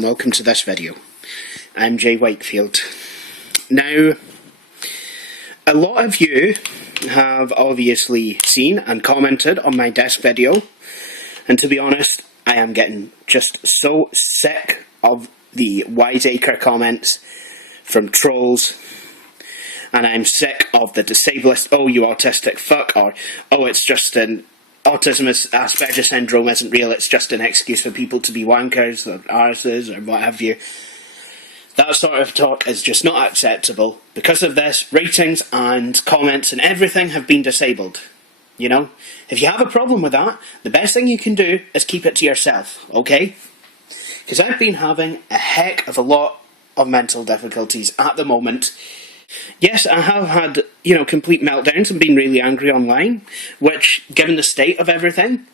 And welcome to this video. I'm Jay Wakefield. Now, a lot of you have obviously seen and commented on my desk video, and to be honest, I am getting just so sick of the wiseacre comments from trolls, and I'm sick of the disablest, oh you autistic fuck, or oh it's just an autism, Asperger syndrome isn't real, it's just an excuse for people to be wankers or arses or what have you. That sort of talk is just not acceptable. Because of this, ratings and comments and everything have been disabled. You know? If you have a problem with that, the best thing you can do is keep it to yourself, okay? Because I've been having a heck of a lot of mental difficulties at the moment. Yes, I have had, complete meltdowns and been really angry online, which, given the state of everything,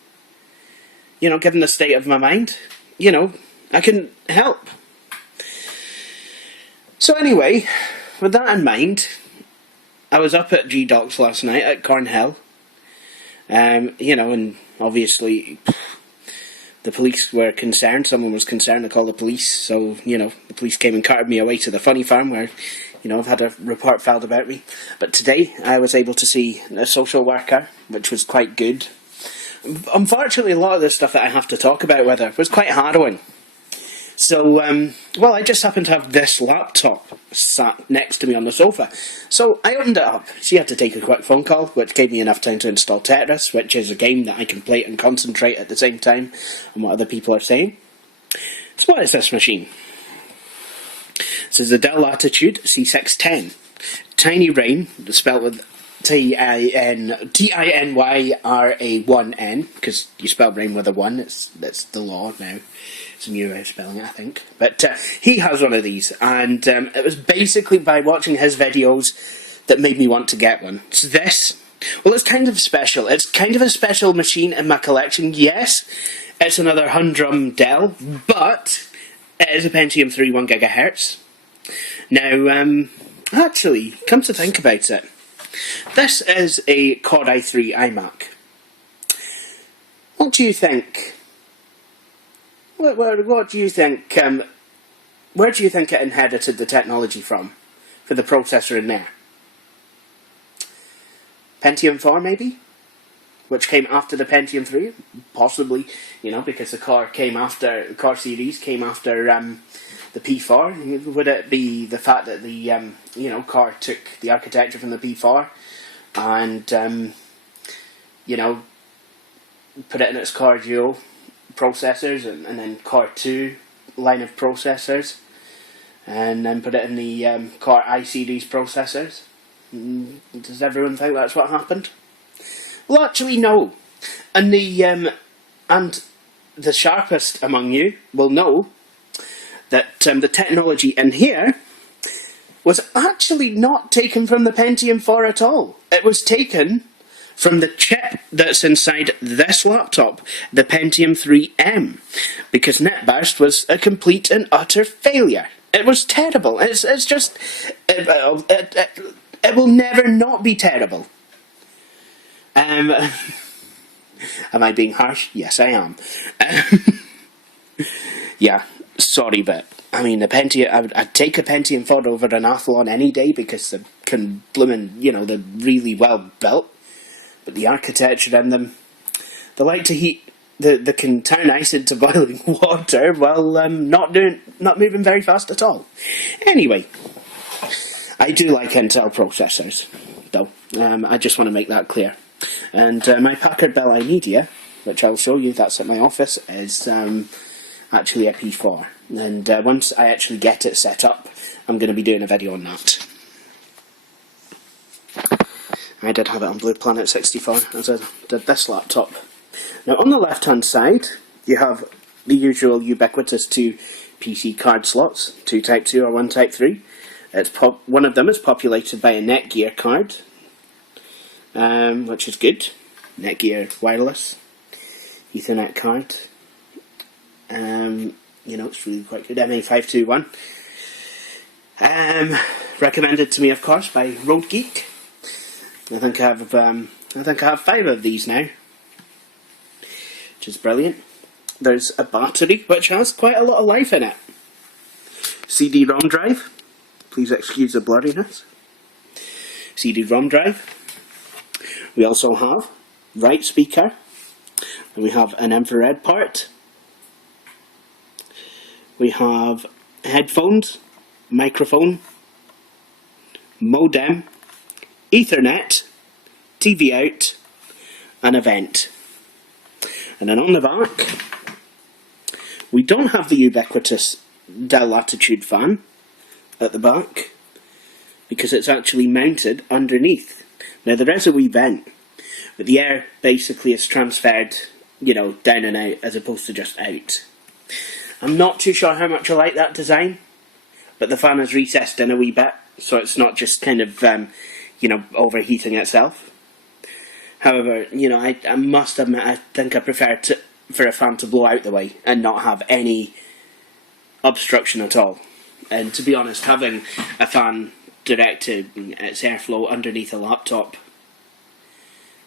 given the state of my mind, I couldn't help. So anyway, with that in mind, I was up at G-Docks last night at Cornhill, and obviously the police were concerned, someone was concerned to call the police, so, the police came and carted me away to the funny farm where I've had a report filed about me. But today I was able to see a social worker, which was quite good. Unfortunately, a lot of the stuff that I have to talk about with her was quite harrowing. So, I just happened to have this laptop sat next to me on the sofa. So I opened it up. She had to take a quick phone call, which gave me enough time to install Tetris, which is a game that I can play and concentrate at the same time on what other people are saying. So what is this machine? This is a Dell Latitude C610. Tiny Rain, spelled with Tinyra1N, because you spell rain with a 1, that's the law now. It's a new way of spelling it, I think. But he has one of these, and it was basically by watching his videos that made me want to get one. So this, well, it's kind of special. It's kind of a special machine in my collection. Yes, it's another humdrum Dell, but it is a Pentium 3 1GHz. Now, actually, come to think about it, this is a Core i3 iMac. What do you think? What do you think? Where do you think it inherited the technology from for the processor in there? Pentium 4, maybe? Which came after the Pentium 3? Possibly, because the Core series came after the P4. Would it be the fact that the Core took the architecture from the P4 and put it in its Core Duo processors and then Core 2 line of processors, and then put it in the Core I series processors? Does everyone think that's what happened? Well, actually, no. And the sharpest among you will know that the technology in here was actually not taken from the Pentium 4 at all. It was taken from the chip that's inside this laptop, the Pentium 3M, because NetBurst was a complete and utter failure. It was terrible. It's just... It will never not be terrible. Am I being harsh? Yes, I am. Yeah, sorry, but I mean, the Pentium. I'd take a Pentium 4 over an Athlon any day because they can they're really well built. But the architecture in them, they like to heat. They can turn ice into boiling water while not moving very fast at all. Anyway, I do like Intel processors, though. I just want to make that clear. And my Packard Bell iMedia, which I'll show you, that's at my office, is actually a P4. And once I actually get it set up, I'm going to be doing a video on that. I did have it on Blue Planet 64, as I did this laptop. Now on the left hand side, you have the usual ubiquitous two PC card slots, 2 Type 2 or 1 Type 3. One of them is populated by a Netgear card, which is good. Netgear wireless Ethernet card. You know, it's really quite good. MA521. Recommended to me, of course, by Road Geek. I think I have 5 of these now, which is brilliant. There's a battery which has quite a lot of life in it. CD-ROM drive. Please excuse the blurriness. CD-ROM drive. We also have right speaker. And we have an infrared part. We have headphones, microphone, modem, Ethernet, TV out, and a vent. And then on the back, we don't have the ubiquitous Dell Latitude fan at the back, because it's actually mounted underneath. Now there is a wee vent, but the air basically is transferred, you know, down and out as opposed to just out. I'm not too sure how much I like that design, but the fan is recessed in a wee bit, so it's not just kind of, you know, overheating itself. However, you know, I must admit, I think I prefer for a fan to blow out the way and not have any obstruction at all. And to be honest, having a fan directed its airflow underneath a laptop,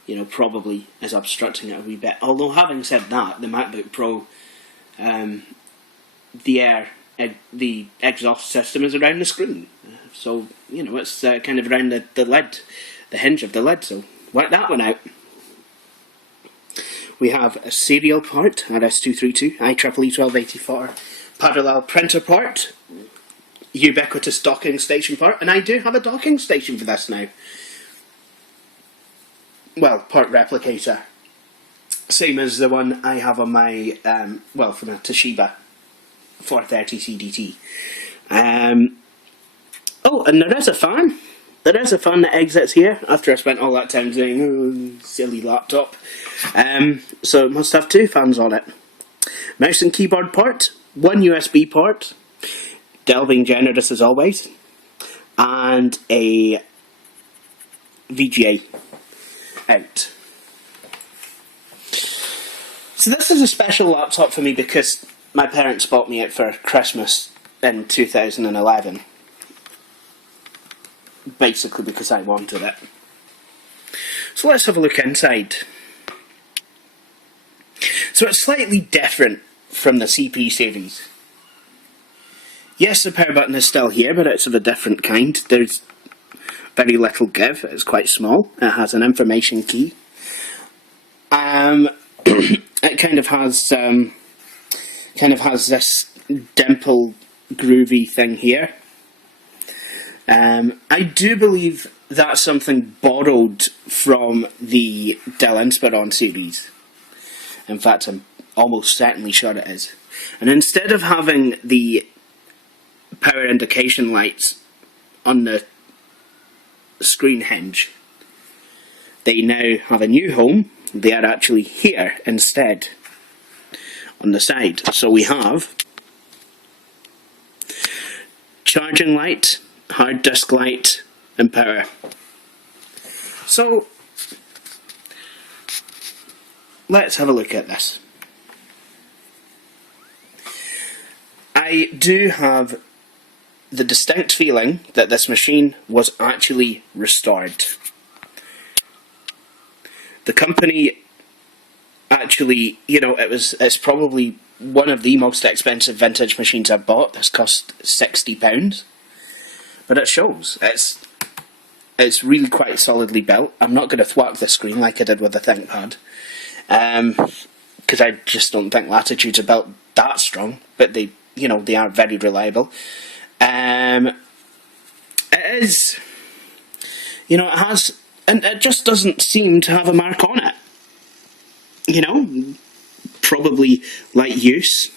you know, probably is obstructing it a wee bit. Although having said that, the MacBook Pro, the exhaust system is around the screen, so you know it's kind of around the lid, the hinge of the lid. So work that one out. We have a serial port, RS232, IEEE 1284, parallel printer port, ubiquitous docking station port, and I do have a docking station for this now. Well, port replicator, same as the one I have on my well, from a Toshiba 430 CDT. Oh, and there is a fan. There is a fan that exits here after I spent all that time doing silly laptop. So it must have 2 fans on it. Mouse and keyboard port, 1 USB port, Dell being generous as always, and a VGA out. So this is a special laptop for me because my parents bought me it for Christmas in 2011. Basically because I wanted it. So let's have a look inside. So it's slightly different from the CP series. Yes, the power button is still here, but it's of a different kind. There's very little give. It's quite small. It has an information key. It kind of has this dimple groovy thing here. I do believe that's something borrowed from the Dell Inspiron series. In fact, I'm almost certainly sure it is. And instead of having the power indication lights on the screen hinge, they now have a new home. They are actually here instead, on the side. So we have charging light, hard disk light, and power. So let's have a look at this. I do have the distinct feeling that this machine was actually restored. The company actually, you know, it's probably one of the most expensive vintage machines I've bought. This cost £60. But it shows. It's really quite solidly built. I'm not going to thwack the screen like I did with the ThinkPad, because I just don't think Latitudes are built that strong. But they, you know, they are very reliable. It is, you know, it has, and it just doesn't seem to have a mark on it. You know, probably light use.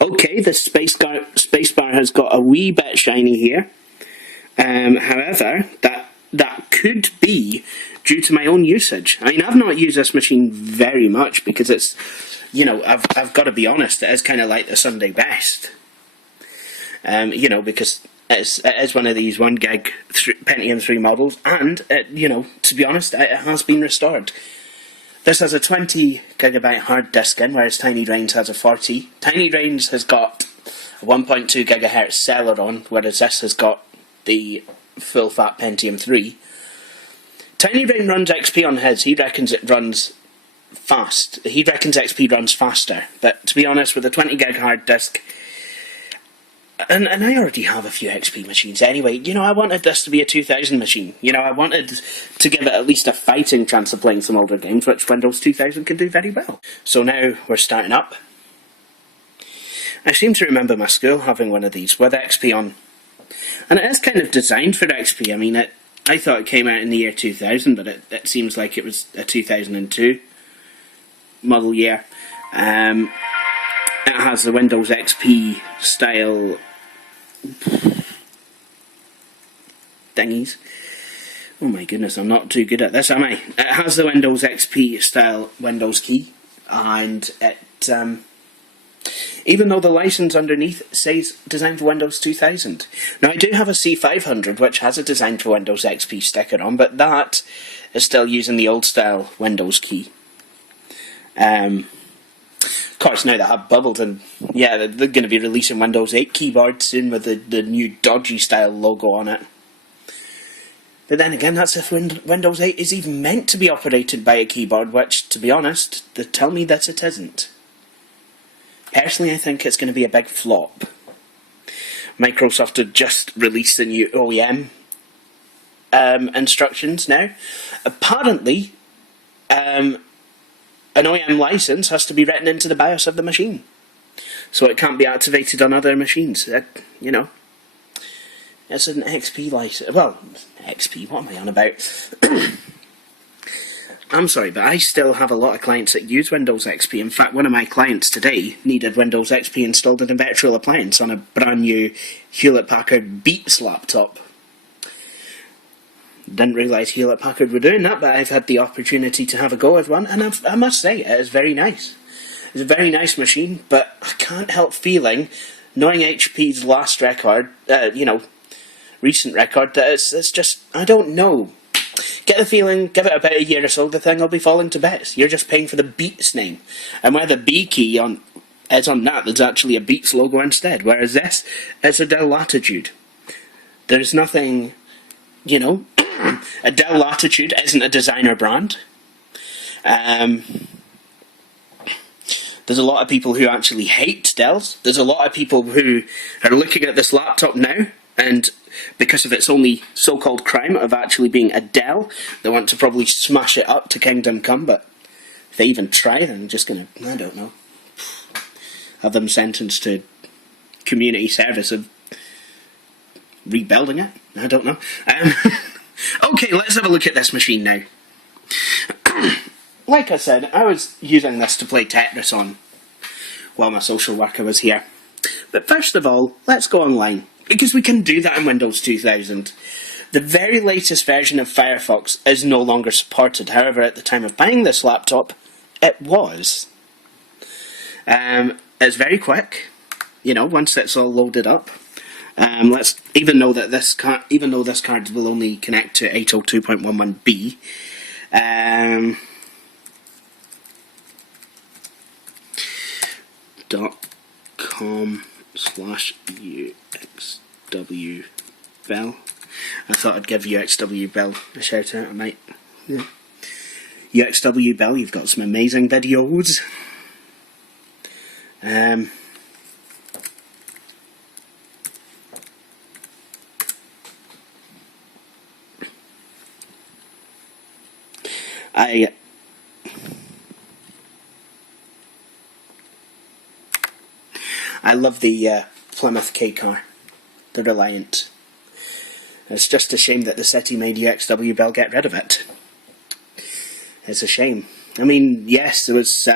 Okay, the spacebar has got a wee bit shiny here. However, that could be due to my own usage. I mean, I've not used this machine very much because it's, you know, I've got to be honest, it is kind of like the Sunday best. You know, because it is one of these 1 gig Pentium 3 models, and, you know, to be honest, it has been restored. This has a 20 gigabyte hard disk in, whereas Tiny Drains has a 40. Tiny Drains has got a 1.2 gigahertz Celeron, whereas this has got the full fat Pentium 3. Tiny Drain runs XP on his. He reckons it runs fast. He reckons XP runs faster. But to be honest, with a 20 gig hard disk, and I already have a few XP machines anyway, you know, I wanted this to be a 2000 machine. You know, I wanted to give it at least a fighting chance of playing some older games, which Windows 2000 can do very well. So now we're starting up. I seem to remember my school having one of these with XP on. And it is kind of designed for XP. I mean, I thought it came out in the year 2000, but it seems like it was a 2002 model year. It has the Windows XP style thingies. Oh my goodness, I'm not too good at this, am I? It has the Windows XP style Windows key, and it, even though the license underneath says designed for Windows 2000. Now I do have a C500 which has a designed for Windows XP sticker on, but that is still using the old style Windows key. Of course, now they have bubbled, and yeah, they're going to be releasing Windows 8 keyboard soon with the new dodgy style logo on it. But then again, that's if Windows 8 is even meant to be operated by a keyboard, which, to be honest, they tell me that it isn't. Personally, I think it's going to be a big flop. Microsoft have just released the new OEM instructions now. Apparently, an OEM license has to be written into the BIOS of the machine, so it can't be activated on other machines. You know, it's an XP license. Well, XP, what am I on about? I'm sorry, but I still have a lot of clients that use Windows XP. In fact, one of my clients today needed Windows XP installed in a virtual appliance on a brand new Hewlett-Packard Beats laptop. Didn't realise Hewlett-Packard were doing that, but I've had the opportunity to have a go with one, and I must say, it is very nice. It's a very nice machine, but I can't help feeling, knowing HP's last record, you know, recent record, that it's just, I don't know. Get the feeling, give it about a year or so, the thing will be falling to bits. You're just paying for the Beats name. And where the B key is on that, there's actually a Beats logo instead. Whereas this is a Dell Latitude. There's nothing, you know, a Dell Latitude isn't a designer brand. There's a lot of people who actually hate Dells. There's a lot of people who are looking at this laptop now, and because of its only so-called crime of actually being a Dell, they want to probably smash it up to Kingdom Come, but if they even try, then I'm just going to, I don't know, have them sentenced to community service of rebuilding it. I don't know. Okay, let's have a look at this machine now. Like I said, I was using this to play Tetris on while my social worker was here. But first of all, let's go online, because we can do that in Windows 2000. The very latest version of Firefox is no longer supported. However, at the time of buying this laptop, it was. It's very quick, you know, once it's all loaded up. Even though this card will only connect to 802.11b. .com/UXWBell. I thought I'd give UXWBell a shout out. I might. Yeah. UXWBell, you've got some amazing videos. I love the Plymouth K car, the Reliant. It's just a shame that the city made UXWBell get rid of it. It's a shame. I mean, yes, it was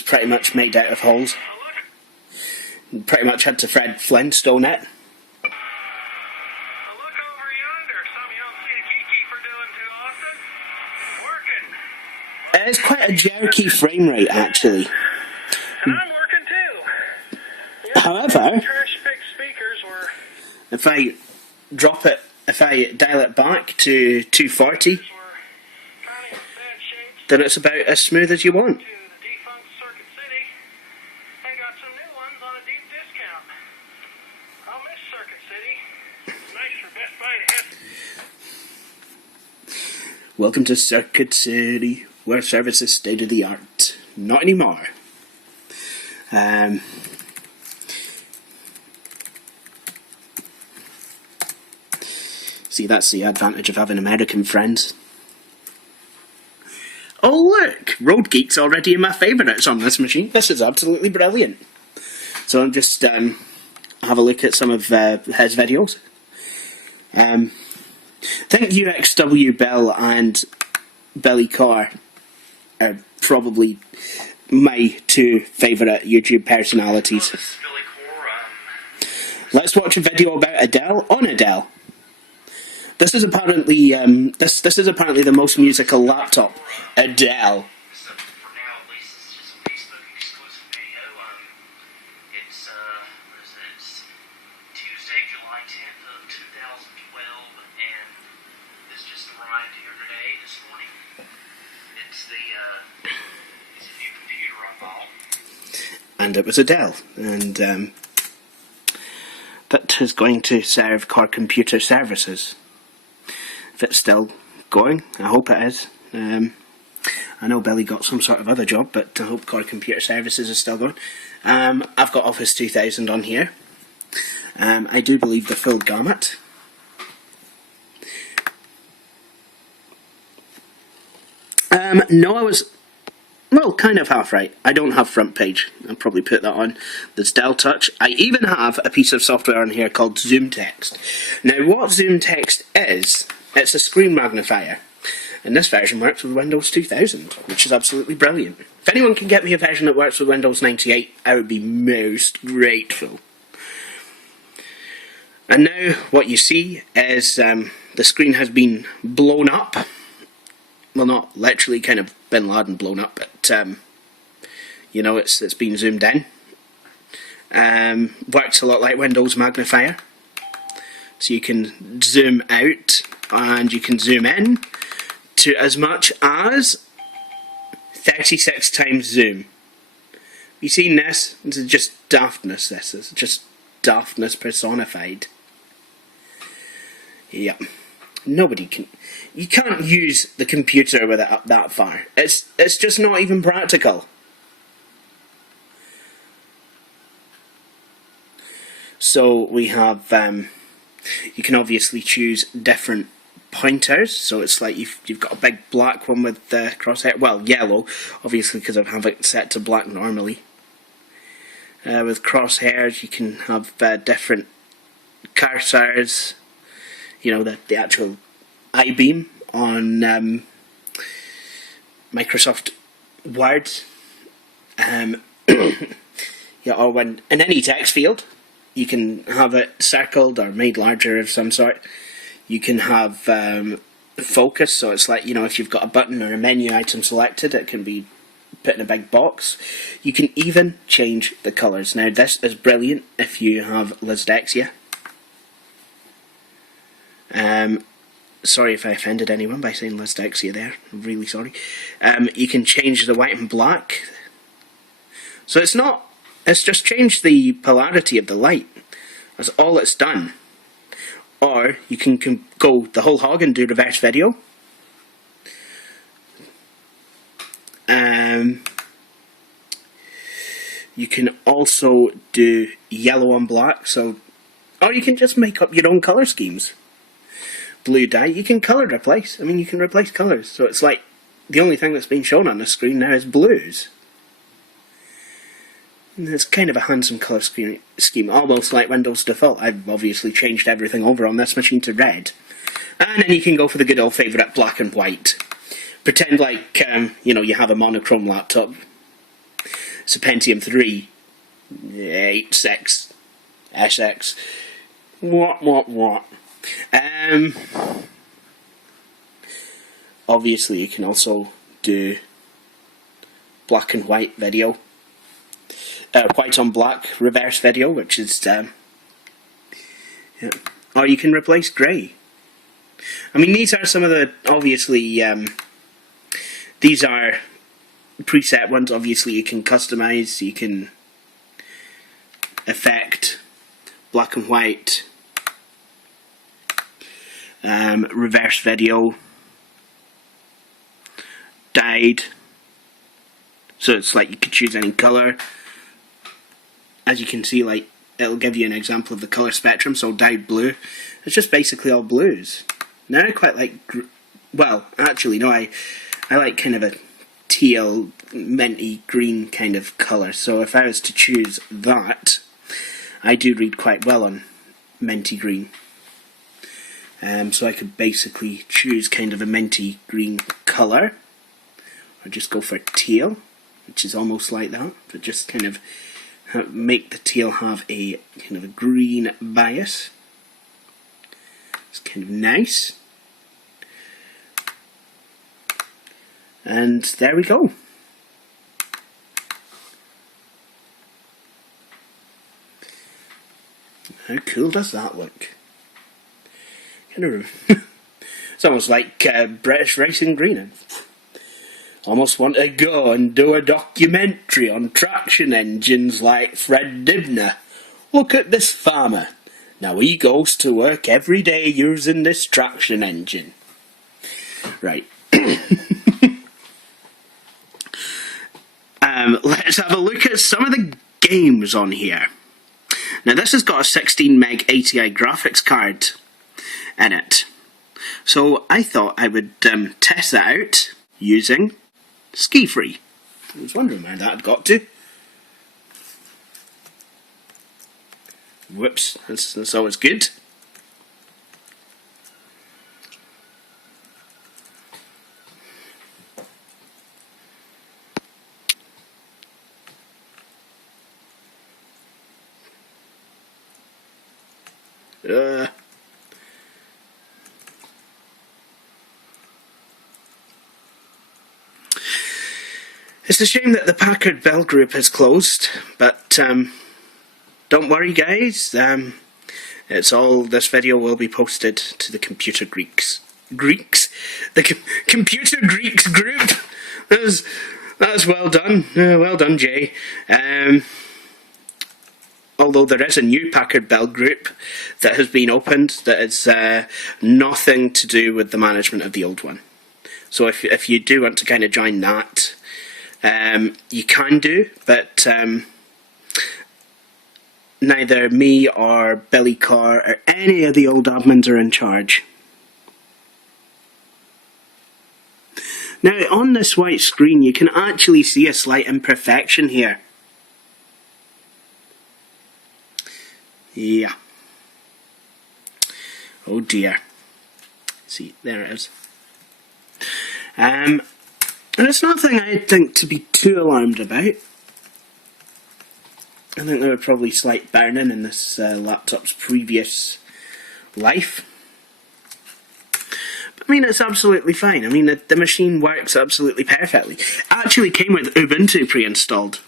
pretty much made out of holes. Pretty much had to Fred Flintstone it. Look over yonder. Some young see a kiki for It is quite a jerky frame rate, actually. I'm working too. However, Trash pick speakers were if I drop it, if I dial it back to 240, kind of in bad shape. then it's about as smooth as you want. To the defunct Circuit City and got some new ones on a deep discount. I'll miss Circuit City. It's nice for Best Buy to have. Welcome to Circuit City, where service is state of the art. Not anymore. See, that's the advantage of having American friends. Oh look! Road Geek's already in my favourites on this machine. This is absolutely brilliant. So I'll just have a look at some of his videos. I think UXW Bell and Billy Carr are probably my two favourite YouTube personalities. Let's watch a video about Adele on Adele. This is apparently this is apparently the most musical laptop. Adele. So for now, at least, it's just a Facebook exclusive video. It's Tuesday, July 10th of 2012, and this just arrived here today, this morning. It's it's a new computer I bought. And it was Adele, and that is going to serve Core Computer Services. If it's still going, I hope it is. I know Billy got some sort of other job, but I hope Core Computer Services is still going. I've got Office 2000 on here. I do believe the full gamut. No, I was, well, kind of half right. I don't have front page. I'll probably put that on. There's Dell Touch. I even have a piece of software on here called Zoom Text. Now, what Zoom Text is, it's a screen magnifier. And this version works with Windows 2000, which is absolutely brilliant. If anyone can get me a version that works with Windows 98, I would be most grateful. And now what you see is the screen has been blown up. Well, not literally kind of Bin Laden blown up, but you know, it's been zoomed in. Works a lot like Windows magnifier. So you can zoom out and you can zoom in to as much as 36 times zoom. You seen this? This is just daftness. This is just daftness personified. Yep. Nobody can. You can't use the computer with it up that far. It's just not even practical. So we have. You can obviously choose different pointers. So it's like you've got a big black one with the crosshair. Well, yellow, obviously, because I have it set to black normally. With crosshairs, you can have different cursors. You know, the actual I-beam on Microsoft Word. Yeah, or when in any text field, you can have it circled or made larger of some sort. You can have focus, so it's like, you know, if you've got a button or a menu item selected, it can be put in a big box. You can even change the colours. Now, this is brilliant if you have dyslexia. Sorry if I offended anyone by saying dyslexia there. I'm really sorry. You can change the white and black. So it's just changed the polarity of the light. That's all it's done. Or you can go the whole hog and do reverse video. You can also do yellow on black. Or you can just make up your own colour schemes. Blue dye, you can colour replace. I mean, you can replace colours. So it's like the only thing that's been shown on the screen now is blues. And it's kind of a handsome colour scheme, almost like Windows default. I've obviously changed everything over on this machine to red. And then you can go for the good old favourite black and white. Pretend like, you know, you have a monochrome laptop. It's a Pentium 3, 86, SX. What? Obviously, you can also do black and white video, white on black reverse video, which is, yeah. Or you can replace grey. I mean, these are some of the, obviously, these are preset ones. Obviously you can customize, you can effect, black and white, reverse video, dyed, so it's like you could choose any colour. As you can see, like, it'll give you an example of the colour spectrum. So dyed blue, it's just basically all blues. Now I quite like, well, actually no, I like kind of a teal, minty green kind of colour. So if I was to choose that, I do read quite well on minty green. So I could basically choose kind of a minty green colour, or just go for teal, which is almost like that, but just kind of make the teal have a kind of a green bias. It's kind of nice. And there we go. How cool does that look? Kind of, it's almost like British Racing Green. Almost want to go and do a documentary on traction engines like Fred Dibner. Look at this farmer. Now he goes to work every day using this traction engine. Right. Let's have a look at some of the games on here. Now this has got a 16 meg ATI graphics card in it. So I thought I would test that out using Ski Free. I was wondering where that had got to. Whoops, that's always good. It's a shame that the Packard Bell Group has closed, but don't worry guys, it's all, this video will be posted to the Computer Greeks. The Computer Greeks group! That was well done. Well done, Jay. Although there is a new Packard Bell Group that has been opened that is nothing to do with the management of the old one. So if you do want to kind of join that, you can do, but neither me or Billy Carr or any of the old admins are in charge. Now on this white screen you can actually see a slight imperfection here. Yeah. Oh dear. See, there it is. And it's nothing I think to be too alarmed about. I think there were probably slight burning in this laptop's previous life. But I mean, it's absolutely fine. I mean, the machine works absolutely perfectly. It actually came with Ubuntu pre-installed.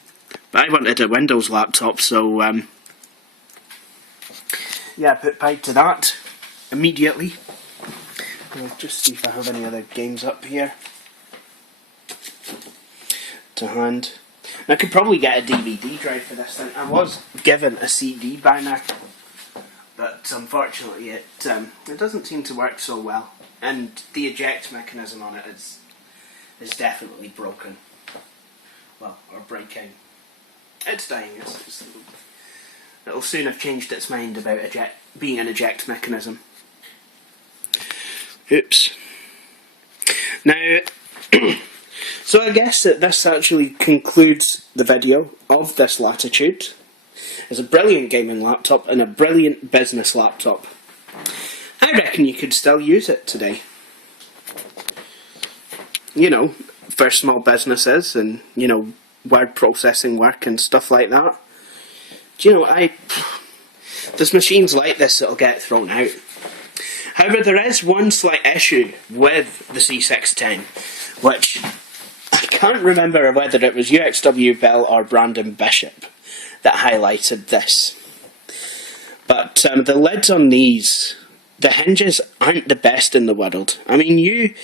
But I wanted a Windows laptop, so yeah, I put paid to that immediately. I'll just see if I have any other games up here to hand. I could probably get a DVD drive for this thing. I was given a CD banner, but unfortunately it doesn't seem to work so well, and the eject mechanism on it is definitely broken. Well, or breaking. It's dying. It'll soon have changed its mind about being an eject mechanism. Oops. Now, so I guess that this actually concludes the video of this Latitude. It's a brilliant gaming laptop and a brilliant business laptop. I reckon you could still use it today. You know, for small businesses and, you know, word processing work and stuff like that. Do you know, there's machines like this that'll get thrown out. However, there is one slight issue with the C610, which I can't remember whether it was UXW Bell or Brandon Bishop that highlighted this. But the lids on these, the hinges aren't the best in the world. I mean, you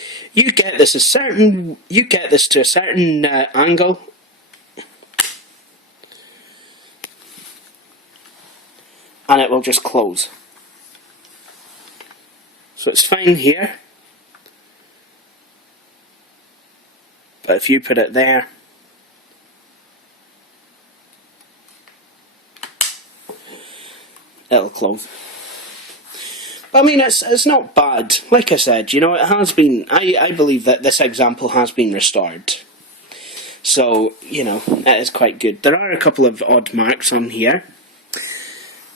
get this to a certain angle, and it will just close. So it's fine here, but if you put it there, it'll close. But I mean, it's not bad. Like I said, you know, it has been, I believe that this example has been restored. So, you know, it is quite good. There are a couple of odd marks on here.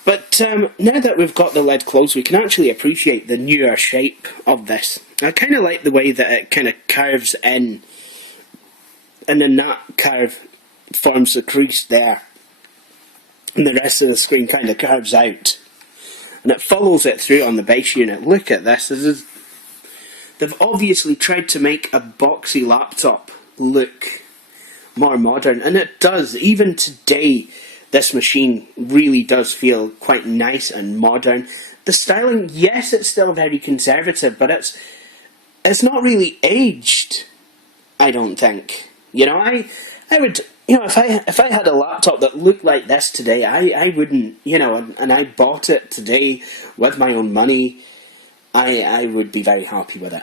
But now that we've got the lid closed, we can actually appreciate the newer shape of this. I kind of like the way that it kind of curves in, and then that curve forms the crease there, and the rest of the screen kind of curves out, and it follows it through on the base unit. Look at this. They've obviously tried to make a boxy laptop look more modern, and it does. Even today, this machine really does feel quite nice and modern. The styling, yes, it's still very conservative, but it's not really aged, I don't think. You know, I would, you know, if I had a laptop that looked like this today, I wouldn't, you know, and I bought it today with my own money, I would be very happy with it.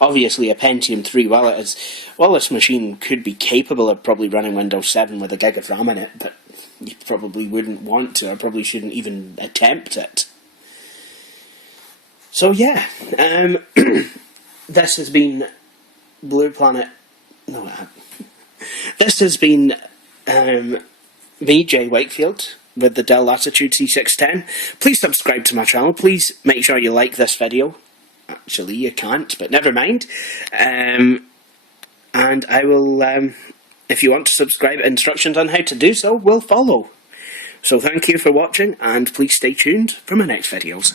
Obviously, a Pentium 3, well, this machine could be capable of probably running Windows 7 with a gig of RAM in it, but you probably wouldn't want to, or probably shouldn't even attempt it. So yeah, this has been Blue Planet. No, it hasn't. This has been me, Jay Wakefield, with the Dell Latitude C610. Please subscribe to my channel. Please make sure you like this video. Actually, you can't, but never mind. And I will, if you want to subscribe, instructions on how to do so will follow. So thank you for watching, and please stay tuned for my next videos.